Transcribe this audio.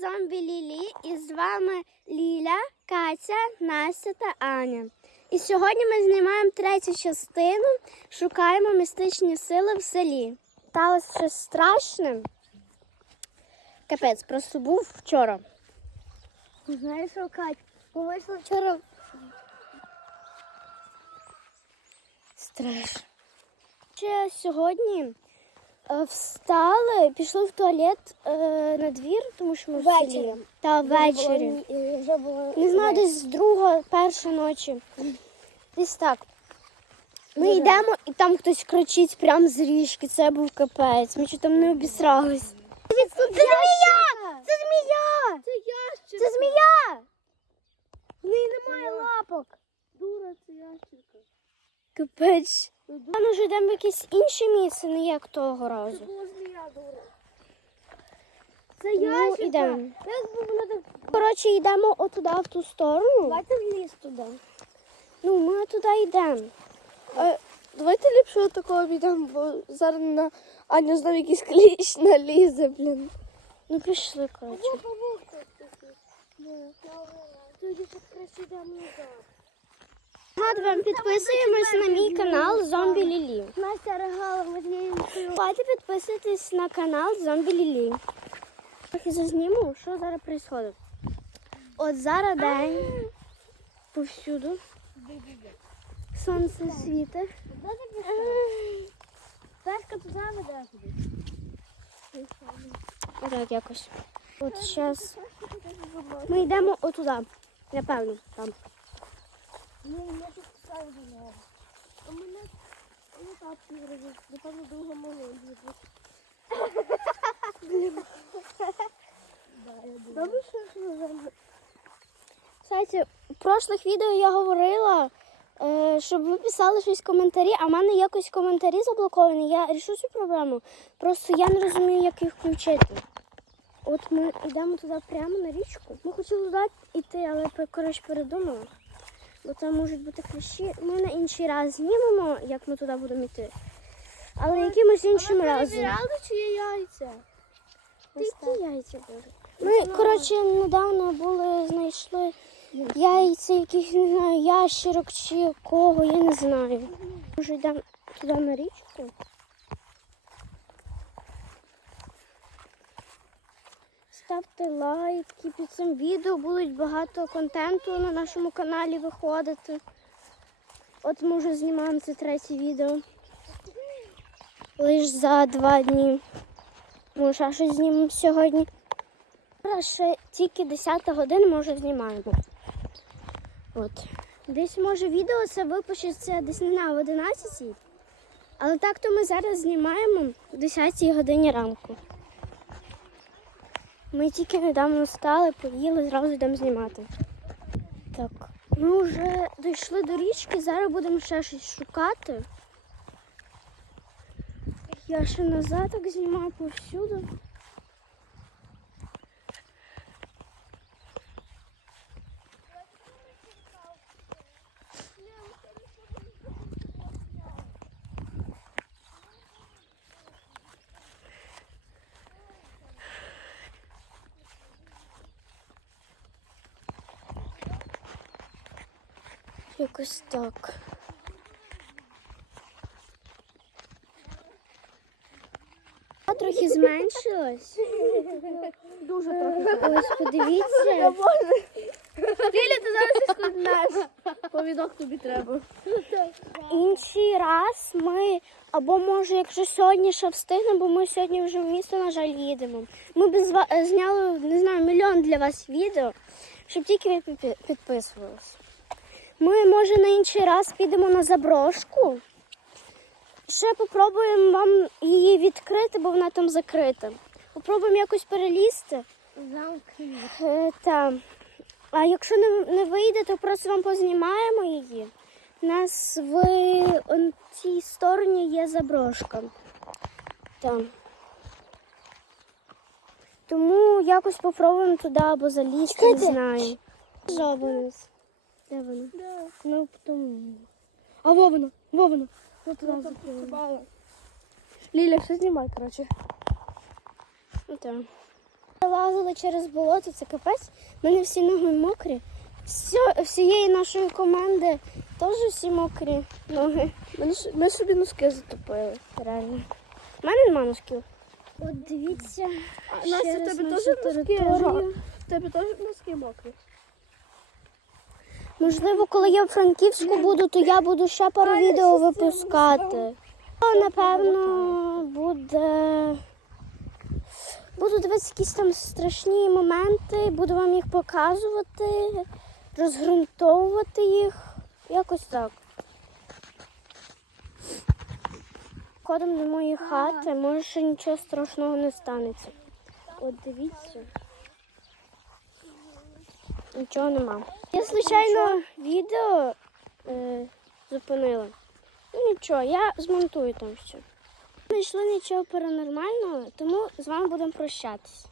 зомбі Лілі і з вами Ліля, Катя, Настя та Аня. І сьогодні ми знімаємо третю частину. Шукаємо містичні сили в селі. Сталося щось страшне. Капець, просто був вчора. Знаєш, що, Кать, вийшла вчора. Страшно. Ще сьогодні встали, пішли в туалет е, на двір, тому що ми в селі. Та ввечері. Було- Вже було. Не знаю, десь з друга, перша ночі. Десь так. Ми Ну, йдемо, і там хтось кричить прямо з ріжки. Це був капець. Ми чуть там не обісрались. Це змія! Це змія! Це ящерка. Це змія! В неї немає лапок. Дура, це ящерка. Капець. Ми вже йдемо в якесь інше місце, не як того разу. Це Ну, вона так... Коротше, йдемо отуди, в ту сторону. Давайте в ліс туди. Ну, ми туди йдемо. Давайте ліпше отакого обійдемо, бо зараз на Аню знову якийсь кліщ налізе, блін. Ну, пішли, коротше. Тоді ще краще йдемо назад. Нагадуємо, підписуємось на мій канал Зомбі Лілі. Настя нею Давайте підписуйтесь на канал Зомбі Лілі. Трохи зазніму, що зараз відбувається. От зараз день повсюду. Сонце світить. Пешка туди веде. Отак якось. От зараз ми йдемо отуди. Напевно, там. Ні, я тут писаю до нього. А мене вони тапки гризуть. Напевно, довго могли їздити. Добре, що ж ви зараз? Кстати, у прошлих відео я говорила, е, щоб ви писали щось в коментарі, а в мене якось коментарі заблоковані. Я рішу цю проблему. Просто я не розумію, як їх включити. От ми йдемо туди прямо на річку. Ми хотіли туди йти, але коротше передумали. Бо там можуть бути кліщі. Ми на інший раз знімемо, як ми туди будемо йти. Але якимось іншим разом. чи є яйця? Та які яйця були? Ми, коротше, недавно були, знайшли яйця яких, не знаю, ящерок чи кого, я не знаю. Може, йдемо туди на річку? Ставте лайки під цим відео, будуть багато контенту на нашому каналі виходити. От ми вже знімаємо це третє відео. Лише за два дні. Може, ще щось знімемо сьогодні. Зараз ще тільки 10 година, може, знімаємо. От. Десь може відео це випущиться десь в 11 Але так то ми зараз знімаємо в 10 годині ранку. Ми тільки недавно встали, поїли, зразу йдемо знімати. Так, ми вже дійшли до річки, зараз будемо ще щось шукати. Я ще назад так знімаю повсюду. Якось так. А трохи зменшилось. Дуже трохи. Ось подивіться. Ліля, ти зараз складнеш. Повідок тобі треба. Інший раз ми, або може, якщо сьогодні ще встигнемо, бо ми сьогодні вже в місто, на жаль, їдемо. Ми б зняли, не знаю, мільйон для вас відео, щоб тільки ви підпи- підписувалися. Ми, може, на інший раз підемо на заброшку. Ще попробуємо вам її відкрити, бо вона там закрита. Попробуємо якось перелізти. Е, та. А якщо не, не вийде, то просто вам познімаємо її. У нас в он, цій стороні є заброшка. Там. Тому якось попробуємо туди або залізти, не знаю. Жобанець. Де вона? Да. Ну, потім. А во воно, во воно. Ну, туди закрили. Ліля, все знімай, коротше. Ну, так. Лазили через болото, це капець. У мене всі ноги мокрі. Всьо- всієї нашої команди теж всі мокрі ноги. Ми, ми собі носки затопили. Реально. У мене нема носків. От дивіться. А, Настя, в тебе теж носки? В тебе теж носки мокрі? Можливо, коли я в Франківську буду, то я буду ще пару відео випускати. Напевно, буде. Буду дивитися якісь там страшні моменти, буду вам їх показувати, розґрунтовувати їх. Якось так. Ходимо до моєї хати, може ще нічого страшного не станеться. От дивіться. Нічого нема. Я случайно відео е, зупинила. Ну нічого, я змонтую там все. Не йшло нічого паранормального, тому з вами будемо прощатись.